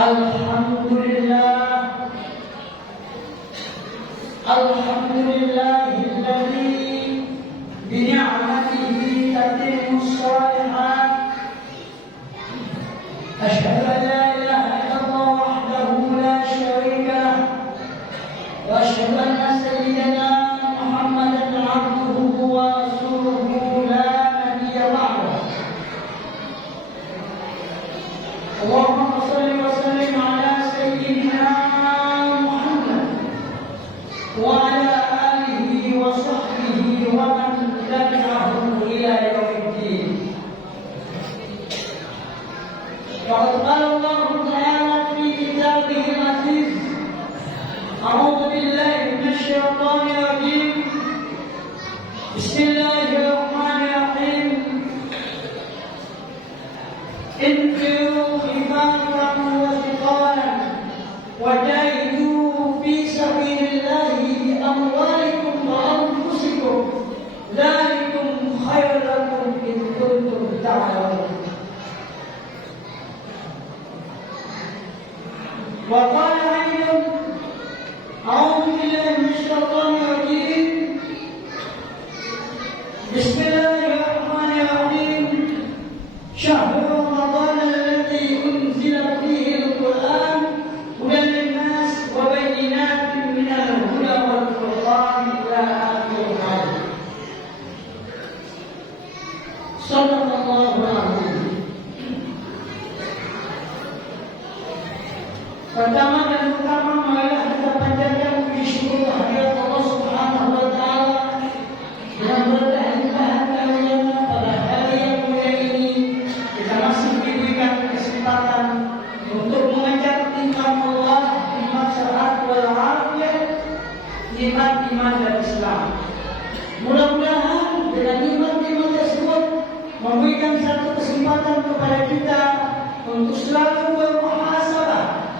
Alhamdulillah, alhamdulillahilladzi bi ni'matihi tatimmus shalihat. Asyhadu an la ilaha illallah wahdahu la syarika lah, wa asyhadu anna sayyidana Muhammadan 'abduhu wa rasuluhu la nabiyya ba'dahu. Allahumma shalli wa sallim ala sayyidina Muhammad wa ala alihi wa sahbihi wa man tabi'ahum ila yaumiddin. Qala Allah Ta'ala fi kitabihil aziz, a'udzu billahi minasy syaithanir rajim. Bismillahirrahmanirrahim. Infiru khifafan wa thiqalan wajahidu fi sabilillahi bi amwalikum wa anfusikum dzalikum khairul lakum in kuntum ta'lamun. Wa qala aidan a'udzu billahi minasy syaithanir rajim. Bismillahirrahmanirrahim. Syahrul Ramadan alladzi unzila fihi al-Qur'an hudan lin-nas wa bayyinatin minal huda wal furqan ila akhir ayat. Sallallahu alaihi. Pertama dan utama marilah kita panjatkan puji syukur kehadirat Allah Subhanahu wa taala yang berlimpah karunia pada hari yang mulia ini. Kita masih diberikan kesempatan untuk mengejar nikmat Allah, nikmat sehat wal afiat, nikmat iman dan Islam. Mudah-mudahan dengan nikmat-nikmat tersebut memberikan satu kesempatan kepada kita untuk selalu bermuhasabah,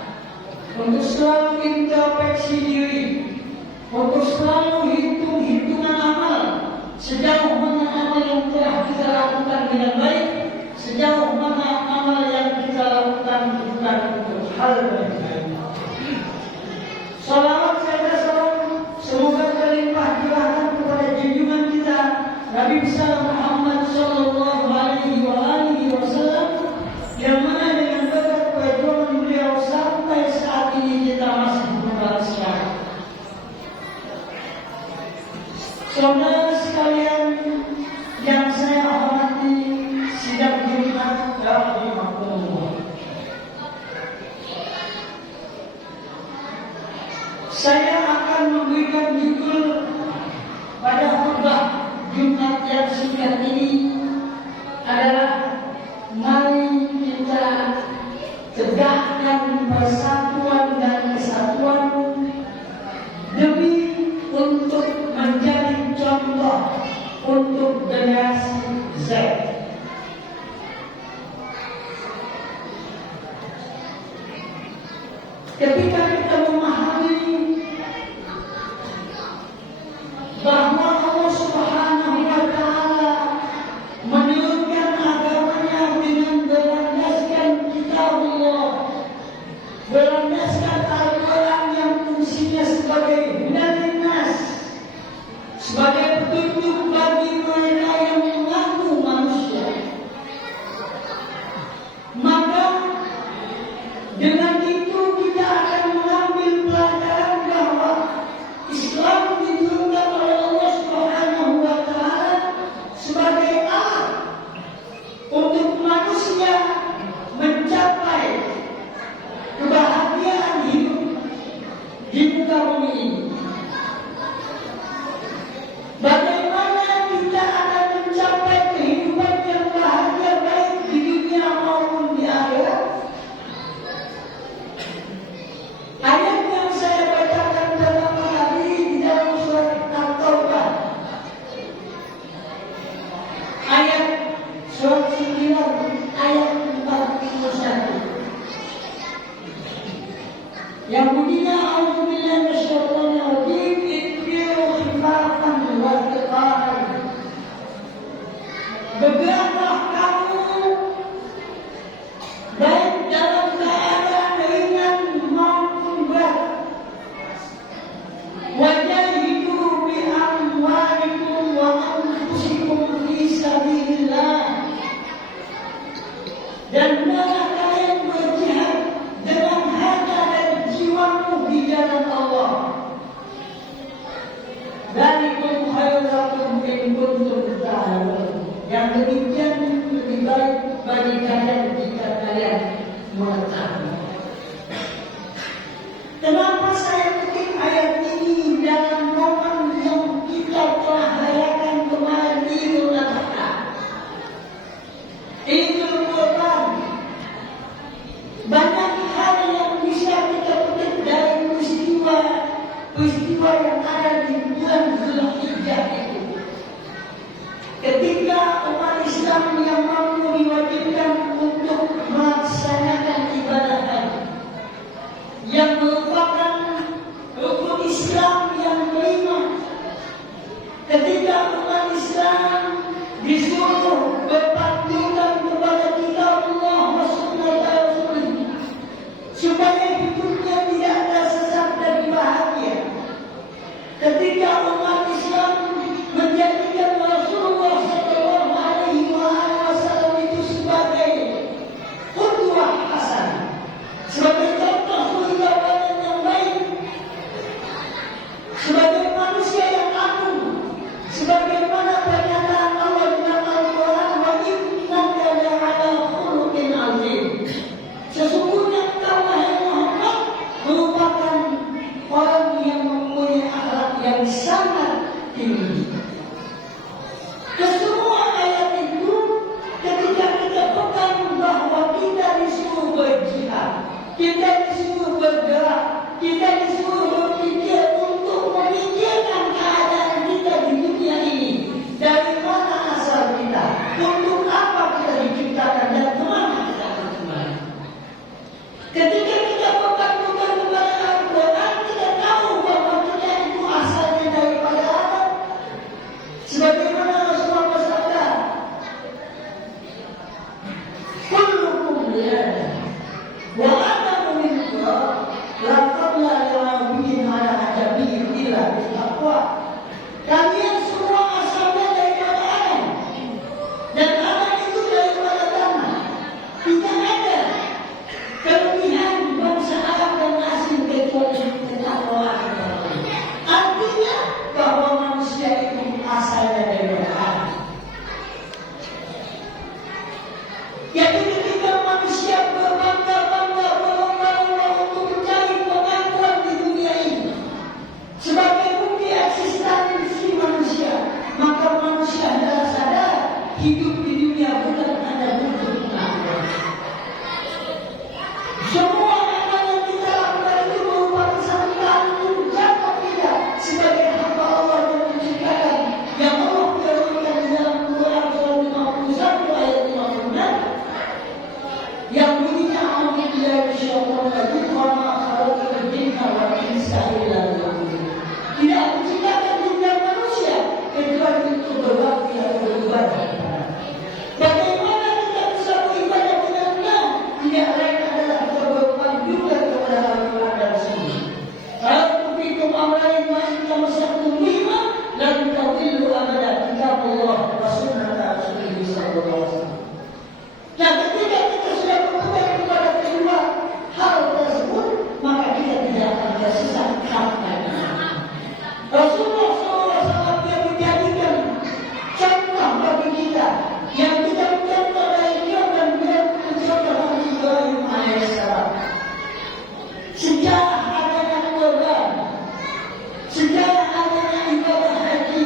untuk selalu introspeksi diri, untuk selalu hitung-hitungan amal. Sejauh mana amal yang telah kita lakukan dengan baik, sejauh mana amal yang kita lakukan bukan untuk hal yang baik. Salawat serta salam semoga terlimpah curahkan kepada junjungan kita Nabi besar Muhammad sallallahu alaihi wasallam, yang mana dengan berkat perjuangan beliau sampai saat ini kita masih berbahagia. Saudara sekalian yang saya hormati, sidang Jumat rahimakumullah. Saya akan memberikan judul pada khutbah Jumat yang singkat ini adalah mari kita tegakkan persatuan dan kesatuan demi untuk menjadi contoh untuk generasi Z. Ketika kita memahami bahwa Allah Subhanahu wa taala menurunkan agamanya dengan berlandaskan kitabullah, berlandaskan Al-Quran yang fungsinya sebagai hudan linnas, sebagai petunjuk bagi mereka yang mengaku manusia, maka dengan itu kita akan mengambil pelajaran bahwa Islam diturunkan oleh Allah Subhanahu wa taala sebagai alat untuk manusia mencapai kebahagiaan hidup di muka bumi ini. Bagaimana kita akan mencapai kehidupan yang bahagia baik di dunia maupun di akhirat? Ayat yang saya bacakan pertama kali di dalam surat At-Taubah, ayat surat 9 ayat 41, yang bunyinya a'udzubillahi minasyaitonir in kuntum ta'lamun. Yang demikian lebih baik bagi kalian jika kalian mengetahui. Kenapa saya ketik ayat ini dalam momen yang kita telah rayakan kemarin di Idul Adha? Idul Kurban. Banyak hal yang bisa kita petik dari peristiwa yang ada di bulan Zulhijjah itu. Ketika umat Islam yang mampu diwajibkan untuk melaksanakan ibadah haji, yang merupakan rukun Islam yang kelima. Ketika umat Islam disuruh berpatutan kepada kitab Allah wa sunnah Rasulullah supaya hidupnya tidak ada sesat dan bahagia. Ketika umat Islam menjadikan Rasulullah sallallahu alaihi wasallam itu sebagai qudwah hasanah, sebagai contoh kehidupan yang baik, sebagai manusia yang agung, sebagaimana pernyataan Allah dalam Al-Quran, wa innaka la'ala khuluqin azim. Sesungguhnya engkau wahai Muhammad merupakan orang yang mempunyai akhlak yang sangat tinggi. Kesemua ayat itu ketika kita pegang bahwa kita disuruh berjihad, kita disuruh bergerak, kita disuruh berpikir untuk memikirkan keadaan kita di dunia ini. Dari mana asal kita? Untuk apa kita diciptakan dan kemana kita akan kembali? Ketika kita pegang kepada Al-Quran, kita tahu bahwa kita itu asalnya daripada Adam. Sebagaimana Rasulullah bersabda, kullukum li Adam wa Adamu min turab, la fadla li 'abidin 'ala ajamiyyin illa bittaqwa. Kalian semua asalnya daripada Adam, dan Adam itu daripada tanah. Tidak ada kelebihan bangsa Arab dan asing kecuali ketakwaan. Artinya bahwa manusia itu asalnya daripada Adam. Jadi ketika manusia berbangga-bangga berlomba-lomba untuk mencari pengakuan di dunia ini sebagai bukti eksistensi manusia, maka manusia adalah sadar hidup di dunia bukan hanya untuk pengakuan. Semua amal yang kita lakukan itu merupakan satu tanggung jawab kita sebagai hamba Allah yang menciptakan, yang Allah firmankan di dalam Quran surah 51 ayat 56 yang bunyinya a'udzubillahi minasyaitonir rajim wa ma khalaqtul jinna wal insa illa liya'budun. Tidak menciptakan jin dan manusia kecuali untuk berbakti atau beribadah. Bagaimana kita bisa beribadah benar-benar? Tidak lain adalah kita berpanggilan kepada Al-Quran dan Sunnah. Kalau tufikum amrain wa inna masyakum bima lan tadillu abada, kitab Allah wa sunnah Rasulullah sallallahu alaihi wasallam. Nah, ketika kita sudah berpegang kepada kedua hal tersebut, maka kita tidak akan tersesat karenanya. Rasulullah SAW yang menjadikan contoh bagi kita, yang kita mencontoh dari dia dan dia mencontoh Nabi Ibrahim alaihissalam. Sejarah adanya kurban, sejarah adanya ibadah haji,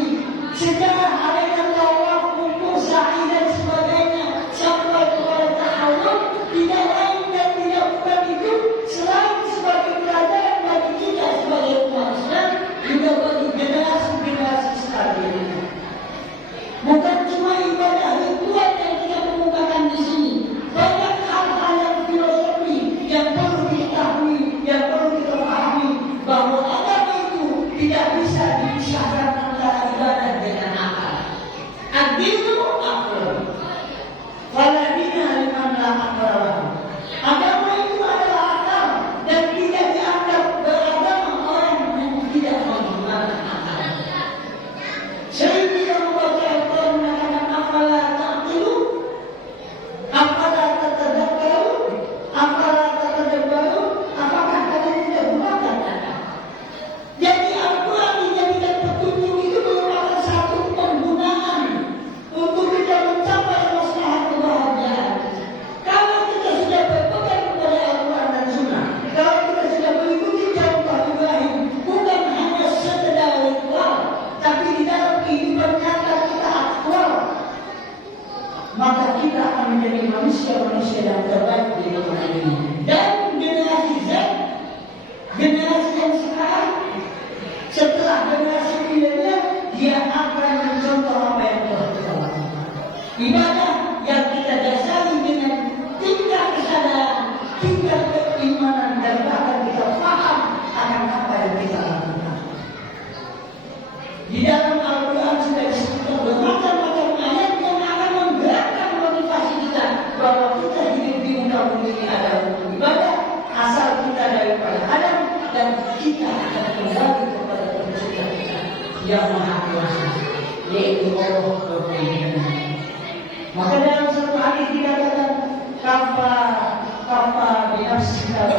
sejarah adanya tawaf, wukuf, sa'i dan sebagainya sampai kepada tahallul, tidak lain dan tidak bukan itu selain sebagai pelajaran bagi kita sebagai umat Islam, juga bagi generasi-generasi selanjutnya. Bukan cuma ibadah ritual yang kita kemukakan di sini, banyak hal-hal yang filosofi yang perlu diketahui, yang perlu kita pahami bahwa agama itu tidak bisa dipisahkan antara ibadah dengan akal. Ad-dinu aql, wala dina liman la aqla lahu. Agama itu adalah akal dan tidak dianggap beragama orang yang tidak menggunakan akal. Sehingga yang membaca Al-Quran mengatakan afala ta'qilu, afala tatadabbaru, afala tatadabbaru, apakah kalian tidak gunakan akal? Jadi Al-Quran dijadikan petunjuk manusia-manusia yang terbaik di dunia ini. Dan generasi Z, generasi yang sekarang, setelah generasi milenial, dia akan mencontoh apa yang telah kita lakukan. Ibadah yang kita dasari dengan tingkat kesadaran, tingkat keimanan, dan bahkan kita paham akan apa yang kita lakukan. Di dalam Al-Quran sudah disebutkan bermacam-macam ayat yang akan menggerakkan motivasi kita bahwa kita hidup di muka bumi ini adalah untuk ibadah, asal kita daripada Adam, dan kita akan kembali kepada pencipta kita yang maha kuasa, yaitu Allah Subhanahu. Maka dalam satu hadis dikatakan kafa binafsika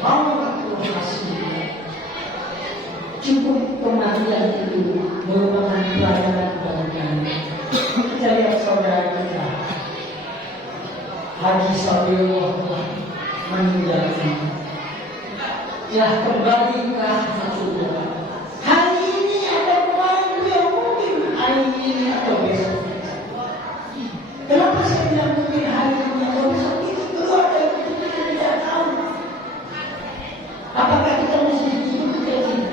Allahu hasibuk. Cukup kematian itu merupakan pelajaran bagi kami. Kita lihat saudara kita Haji Sabiullah meninggal dunia. Telah kembali ke Rasulullah. Hari ini atau kemarin beliau mungkin hari ini atau besok. Kenapa saya bilang mungkin hari ini atau besok? Itu keluar dari kita tidak tahu. Apakah kita masih hidup kayak gini?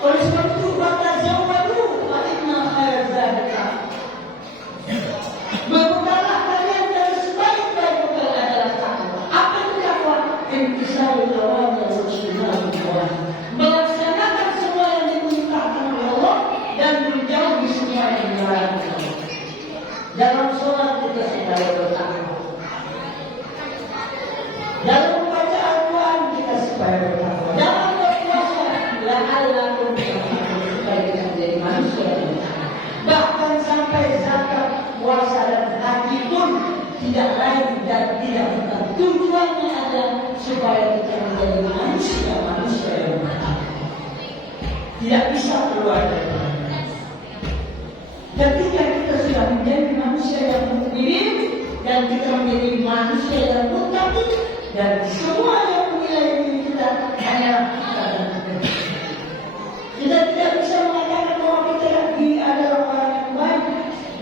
Oleh sebab itu, maka zawadu fa'inna khair zadaka. Berbekallah kalian dari sebaik-baik bekal adalah takwa. Apa itu takwa? Imtisalul awamir wa ijtinabun nawahi. Melaksanakan semua yang diperintahkan oleh Allah dan menjauhi semua yang dilarang oleh Allah. Dalam sholat kita supaya bertakwa. Dalam membaca Al-Quran kita supaya bertakwa. Dalam berpuasa la'allakum tattaqun supaya kita menjadi manusia yang bertakwa. Bahkan sampai zakat, puasa dan haji pun tidak lain dan tidak bukan. Tujuannya adalah supaya kita menjadi manusia yang bertakwa. Tidak bisa keluar dari itu. Ketika kita sudah menjadi manusia yang mukmin dan kita menjadi manusia yang muttaqin, dan semua yang menilai diri kita hanya kita dan kita. Kita tidak bisa mengatakan bahwa kita adalah orang yang baik,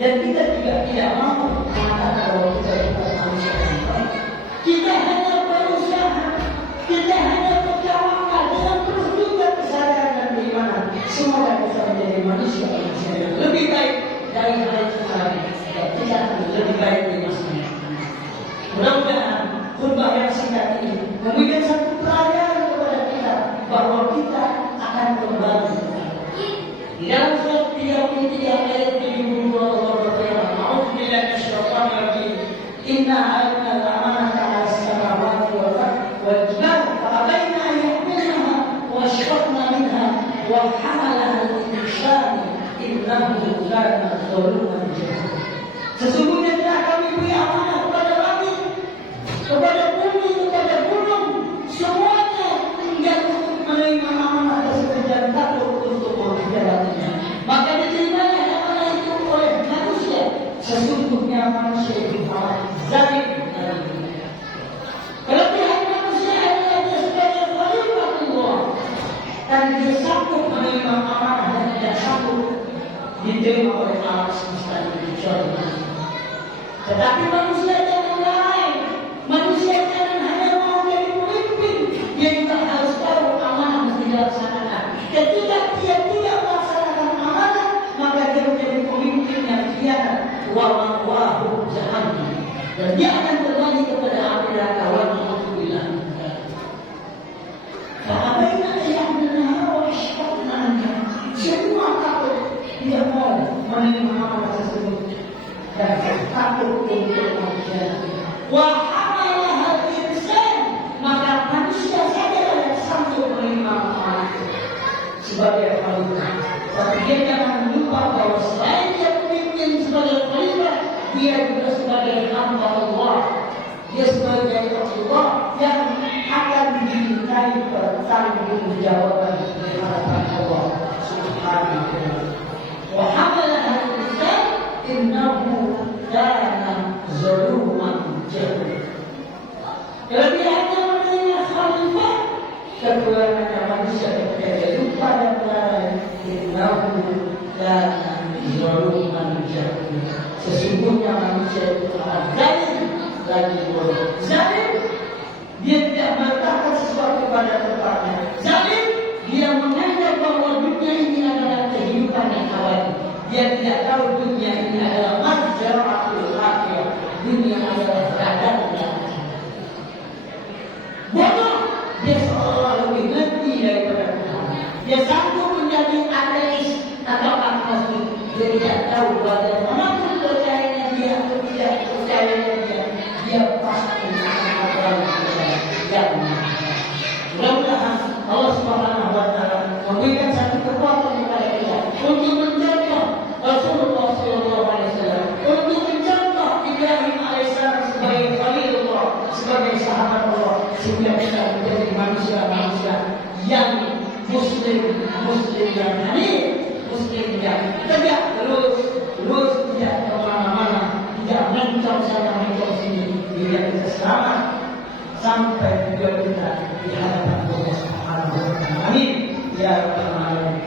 dan kita juga tidak mau mengatakan bahwa kita adalah manusia yang baik. Kita hanya berusaha, kita hanya bertawakal dengan terus juga kesadaran dan keimanan. Semoga kita menjadi manusia yang lebih baik dari hari kemarin, dan kita akan lebih baik di masa depan. Mudah-mudahan khutbah yang singkat ini memberikan satu pelajaran kepada kita bahwa kita akan kembali. Di dalam surat 33 ayat 72 Allah berfirman, "A'udzubillahi minasyaitonir rajim. Inna aradna al-amanata 'alas samawati wal ardi wal jibali fa'abaina an yahmilnaha wa ashfaqna minha wa hamalaha al-insanu innahu kana zaluman jahula." Sesungguhnya telah kami beri amanah kepada langit, kepada bumi, kepada gunung, semuanya tinggal untuk menerima amanah tersebut dan takut untuk menjalannya. Maka diterimanya amanah itu oleh manusia. Sesungguhnya manusia itu amat zalim. Kelebihan manusia adalah dia sebagai khalifah dan dia sanggup menerima amanah dan tidak sanggup diterima oleh alam semesta ini. Tetapi manusia jangan lain. Manusia jangan hanya mau jadi pemimpin. Dia juga harus tahu amanah mesti dilaksanakan. Ketika dia tidak melaksanakan amanah, maka dia menjadi pemimpin yang khianat. Wa ma'wahu jahannam. Dan dia akan kembali kepada api neraka. Wa na'udzubillah. Fa'abaina ayyahnaha wa ashfaqna anha. Semua takut dia mau menerima amanah tersebut dan takut untuk mengkhianati. Wa hamalaha al-insan, maka manusia saja yang sanggup menerima amanah sebagai khalifah. Tapi dia jangan lupa bahwa selain dia pemimpin sebagai khalifah, dia juga sebagai hamba Allah. Dia sebagai Rasulullah yang akan dimintai pertanggungjawaban di hadapan Allah Subhanahu wa taala. Wa hamalaha al-insan innahu kana zaluman jahula. Kelebihannya menerima khalifah, kekurangannya manusia ketika dia lupa dan lalai. Innahu kana zaluman jahula. Sesungguhnya manusia itu amat zalim lagi bodoh. Zalim, dia tidak meletakkan sesuatu pada tempatnya. Zalim, dia menganggap bahwa dunia ini adalah kehidupan yang abadi. Dia tidak tahu dunia ini adalah mazra'atul akhirah. Dunia adalah ladang yang akan. Bodoh, dia seolah lebih ngerti daripada Tuhan. Dia sanggup menjadi ateis atau agnostik. Dia tidak tahu bagaimanapun percayanya dia atau tidak percayanya dia pasti akan berada yang mudah-mudahan Allah Subhanahu wa Ta'ala memberikan satu kekuatan kepada kita untuk mencontoh Rasulullah SAW, untuk mencontoh Ibrahim alaihissalam sebagai Khalilullah, sebagai sahabat Allah, sehingga kita menjadi manusia-manusia yang muslim yang hanif, muslim yang tegak lurus tidak kemana-mana, tidak mencong sana mencong sini, biar kita selamat sampai tujuan kita di hadapan Allah Subhanahu wa Ta'ala. Amin ya rabbal alamin.